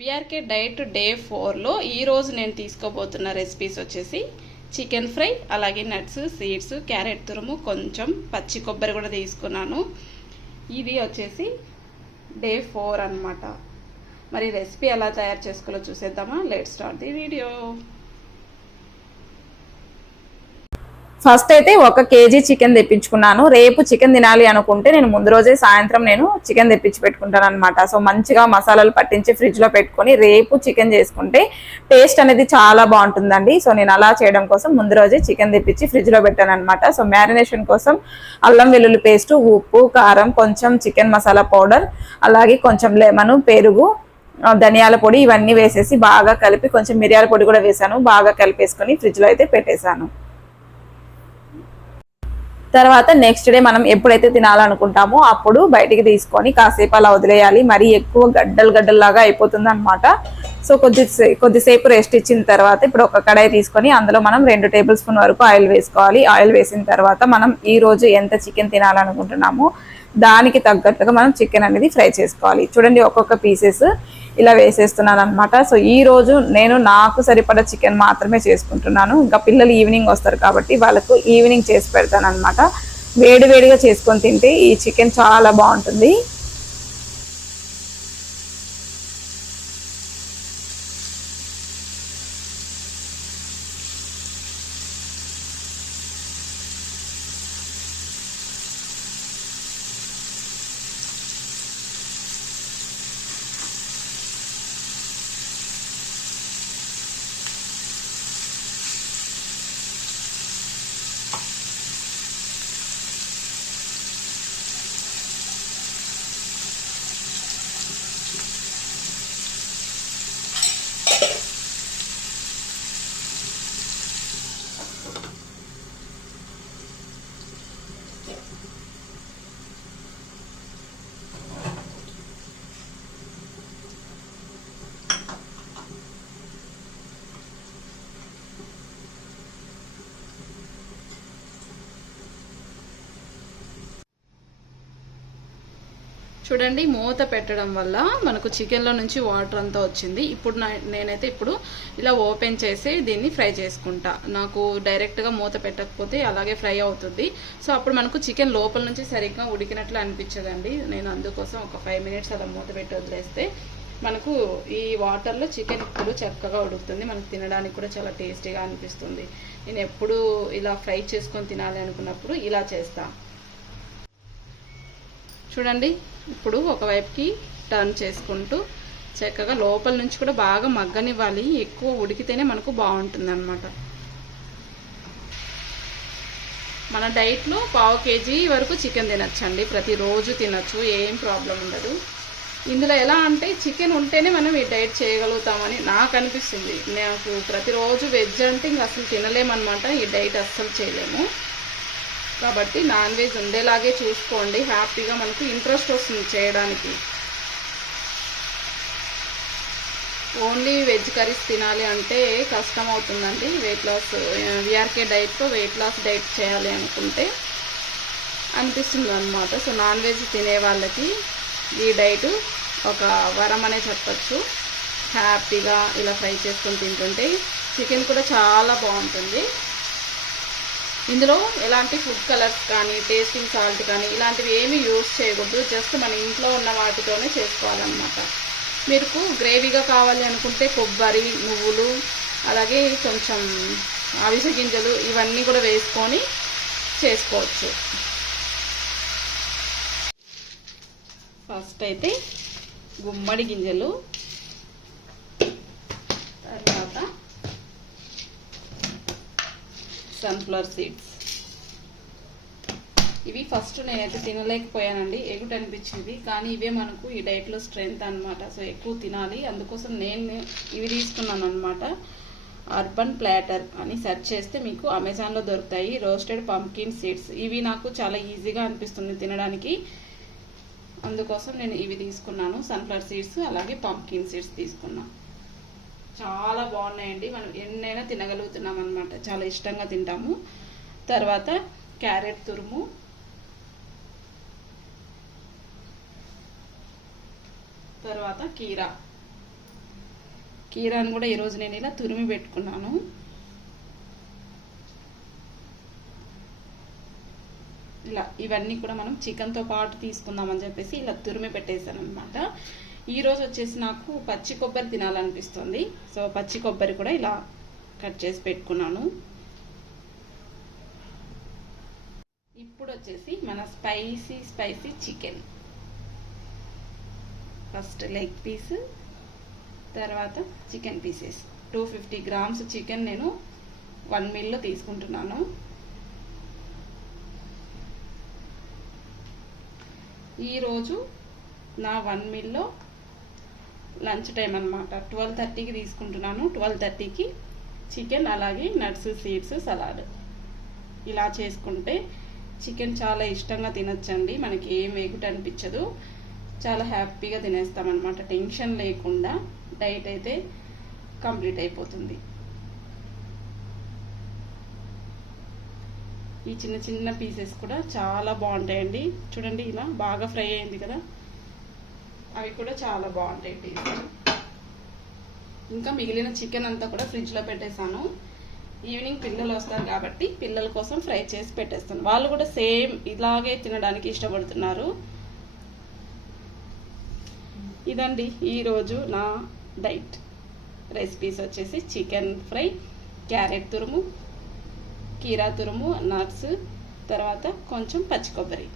VRK diet day ఫోర్లో ఈరోజు నేను తీసుకోబోతున్న రెసిపీస్ వచ్చేసి చికెన్ ఫ్రై అలాగే నట్స్ సీడ్స్ క్యారెట్ తురుము కొంచెం పచ్చి కొబ్బరి కూడా తీసుకున్నాను. ఇది వచ్చేసి డే ఫోర్ అనమాట మరి రెసిపీ ఎలా తయారు చేసుకోవాలో చూసేద్దామా? Let start the video first అయితే ఒక కేజీ చికెన్ తెప్పించుకున్నాను. రేపు చికెన్ తినాలి అనుకుంటే నేను ముందు రోజే సాయంత్రం నేను చికెన్ తెప్పించి పెట్టుకుంటాను అనమాట సో మంచిగా మసాలాలు పట్టించి ఫ్రిడ్జ్లో పెట్టుకొని రేపు చికెన్ చేసుకుంటే టేస్ట్ అనేది చాలా బాగుంటుందండి. సో నేను అలా చేయడం కోసం ముందు రోజే చికెన్ తెప్పించి ఫ్రిడ్జ్లో పెట్టాను అనమాట సో మ్యారినేషన్ కోసం అల్లం వెల్లుల్లి పేస్ట్ ఉప్పు కారం కొంచెం చికెన్ మసాలా పౌడర్ అలాగే కొంచెం లెమన్ పెరుగు ధనియాల పొడి ఇవన్నీ వేసేసి బాగా కలిపి కొంచెం మిరియాల పొడి కూడా వేసాను. బాగా కలిపేసుకొని ఫ్రిడ్జ్లో అయితే పెట్టేశాను. తర్వాత నెక్స్ట్ డే మనం ఎప్పుడైతే తినాలనుకుంటామో అప్పుడు బయటికి తీసుకొని కాసేపు అలా వదిలేయాలి. మరీ ఎక్కువ గడ్డలు గడ్డల్లాగా అయిపోతుంది అనమాట సో కొద్ది కొద్దిసేపు రెస్ట్ ఇచ్చిన తర్వాత ఇప్పుడు ఒక కడాయి తీసుకొని అందులో మనం రెండు టేబుల్ స్పూన్ వరకు ఆయిల్ వేసుకోవాలి. ఆయిల్ వేసిన తర్వాత మనం ఈ రోజు ఎంత చికెన్ తినాలనుకుంటున్నామో దానికి తగ్గట్టుగా మనం చికెన్ అనేది ఫ్రై చేసుకోవాలి. చూడండి ఒక్కొక్క పీసెస్ ఇలా వేసేస్తున్నాను అనమాట సో ఈ రోజు నేను నాకు సరిపడా చికెన్ మాత్రమే చేసుకుంటున్నాను. ఇంకా పిల్లలు ఈవినింగ్ వస్తారు కాబట్టి వాళ్ళకు ఈవినింగ్ చేసి పెడతాను అనమాట వేడి వేడిగా చేసుకొని తింటే ఈ చికెన్ చాలా బాగుంటుంది. చూడండి మూత పెట్టడం వల్ల మనకు చికెన్లో నుంచి వాటర్ అంతా వచ్చింది. ఇప్పుడు నా- నేనైతే ఇప్పుడు ఇలా ఓపెన్ చేసి దీన్ని ఫ్రై చేసుకుంటా. నాకు డైరెక్ట్గా మూత పెట్టకపోతే అలాగే ఫ్రై అవుతుంది. సో అప్పుడు మనకు చికెన్ లోపల నుంచి సరిగ్గా ఉడికినట్లు అనిపించదండి. నేను అందుకోసం ఒక ఫైవ్ మినిట్స్ అలా మూత పెట్టి వదిలేస్తే మనకు ఈ వాటర్లో చికెన్ ఇప్పుడు చక్కగా ఉడుకుతుంది. మనకు తినడానికి కూడా చాలా టేస్టీగా అనిపిస్తుంది. నేను ఎప్పుడు ఇలా ఫ్రై చేసుకొని తినాలి అనుకున్నప్పుడు ఇలా చేస్తాను చూడండి ఇప్పుడు ఒకవైపుకి టర్న్ చేసుకుంటూ చక్కగా లోపల నుంచి కూడా బాగా మగ్గనివ్వాలి. ఎక్కువ ఉడికితేనే మనకు బాగుంటుంది అనమాట మన డైట్లో పావు కేజీ వరకు చికెన్ తినచ్చండి. ప్రతిరోజు తినచ్చు ఏం ప్రాబ్లం ఉండదు. ఇందులో ఎలా అంటే చికెన్ ఉంటేనే మనం ఈ డైట్ చేయగలుగుతామని నాకు అనిపిస్తుంది. నాకు ప్రతిరోజు వెజ్ అంటే ఇంక అసలు తినలేమన్నమాట. ఈ డైట్ అస్సలు చేయలేము. కాబట్టి నాన్ వెజ్ ఉండేలాగే చూసుకోండి. హ్యాపీగా మనకు ఇంట్రెస్ట్ వస్తుంది చేయడానికి. ఓన్లీ వెజ్ కర్రీస్ తినాలి అంటే కష్టం అవుతుందండి వెయిట్ లాస్ విఆర్కే డైట్తో వెయిట్ లాస్ డైట్ చేయాలి అనుకుంటే అనిపిస్తుంది అనమాట సో నాన్ వెజ్ తినే వాళ్ళకి ఈ డైట్ ఒక వరం అనే చెప్పచ్చు. హ్యాపీగా ఇలా ఫ్రై చేసుకొని తింటుంటే చికెన్ కూడా చాలా బాగుంటుంది. ఇందులో ఎలాంటి ఫుడ్ కలర్స్ కానీ టేస్టింగ్ సాల్ట్ కానీ ఇలాంటివి ఏమీ యూస్ చేయకూడదు. జస్ట్ మన ఇంట్లో ఉన్న వాటితోనే చేసుకోవాలన్నమాట. మీకు గ్రేవీగా కావాలి అనుకుంటే కొబ్బరి నువ్వులు అలాగే కొంచెం అవిసె గింజలు ఇవన్నీ కూడా వేసుకొని చేసుకోవచ్చు. ఫస్ట్ అయితే గుమ్మడి గింజలు తర్వాత సన్ఫ్లవర్ సీడ్స్ ఇవి ఫస్ట్ నేనైతే తినలేకపోయానండి. ఎగుట అనిపించింది. కానీ ఇవే మనకు ఈ డైట్లో స్ట్రెంగ్త్ అనమాట సో ఎక్కువ తినాలి. అందుకోసం నేను ఇవి తీసుకున్నాను అనమాట అర్బన్ ప్లాటర్ అని సెర్చ్ చేస్తే మీకు అమెజాన్లో దొరుకుతాయి. రోస్టెడ్ పంకిన్ సీడ్స్ ఇవి నాకు చాలా ఈజీగా అనిపిస్తుంది తినడానికి. అందుకోసం నేను ఇవి తీసుకున్నాను. సన్ఫ్లవర్ సీడ్స్ అలాగే పంకిన్ సీడ్స్ తీసుకున్నాను చాలా బాగున్నాయండి. మనం ఎన్నైనా తినగలుగుతున్నాం అనమాట చాలా ఇష్టంగా తింటాము. తర్వాత క్యారెట్ తురుము. తర్వాత కీరా. కీరాని కూడా ఈరోజు నేను ఇలా తురిమి పెట్టుకున్నాను. ఇలా ఇవన్నీ కూడా మనం చికెన్తో పాటు తీసుకుందామని చెప్పేసి ఇలా తురిమి పెట్టేశాను అనమాట ఈరోజు వచ్చేసి నాకు పచ్చి కొబ్బరి తినాలనిపిస్తుంది. సో పచ్చి కొబ్బరి కూడా ఇలా కట్ చేసి పెట్టుకున్నాను. ఇప్పుడు వచ్చేసి మన spicy spicy chicken. First leg piece తర్వాత chicken pieces. Two fifty grams chicken నేను వన్ మిల్లో తీసుకుంటున్నాను. ఈరోజు నా వన్ మిల్లో లంచ్ టైం అనమాట ట్వెల్వ్ థర్టీకి తీసుకుంటున్నాను. ట్వెల్వ్ థర్టీకి చికెన్ అలాగే నట్స్ సీడ్స్ సలాడ్. ఇలా చేసుకుంటే చికెన్ చాలా ఇష్టంగా తినొచ్చండి. మనకి ఏం వేగుట అనిపించదు. చాలా హ్యాపీగా తినేస్తామన్నమాట. టెన్షన్ లేకుండా డైట్ అయితే కంప్లీట్ అయిపోతుంది. ఈ చిన్న చిన్న పీసెస్ కూడా చాలా బాగుంటాయండి. చూడండి ఇలా బాగా ఫ్రై అయింది కదా. అవి కూడా చాలా బాగుంటాయి టేస్ట్ ఇంకా మిగిలిన చికెన్ అంతా కూడా ఫ్రిడ్జ్లో పెట్టేశాను. ఈవినింగ్ పిల్లలు వస్తారు కాబట్టి పిల్లల కోసం ఫ్రై చేసి పెట్టేస్తాను. వాళ్ళు కూడా సేమ్ ఇలాగే తినడానికి ఇష్టపడుతున్నారు. ఇదండి ఈరోజు నా డైట్. రెసిపీస్ వచ్చేసి చికెన్ ఫ్రై క్యారెట్ తురుము కీరా తురుము నట్స్ తర్వాత కొంచెం పచ్చి కొబ్బరి.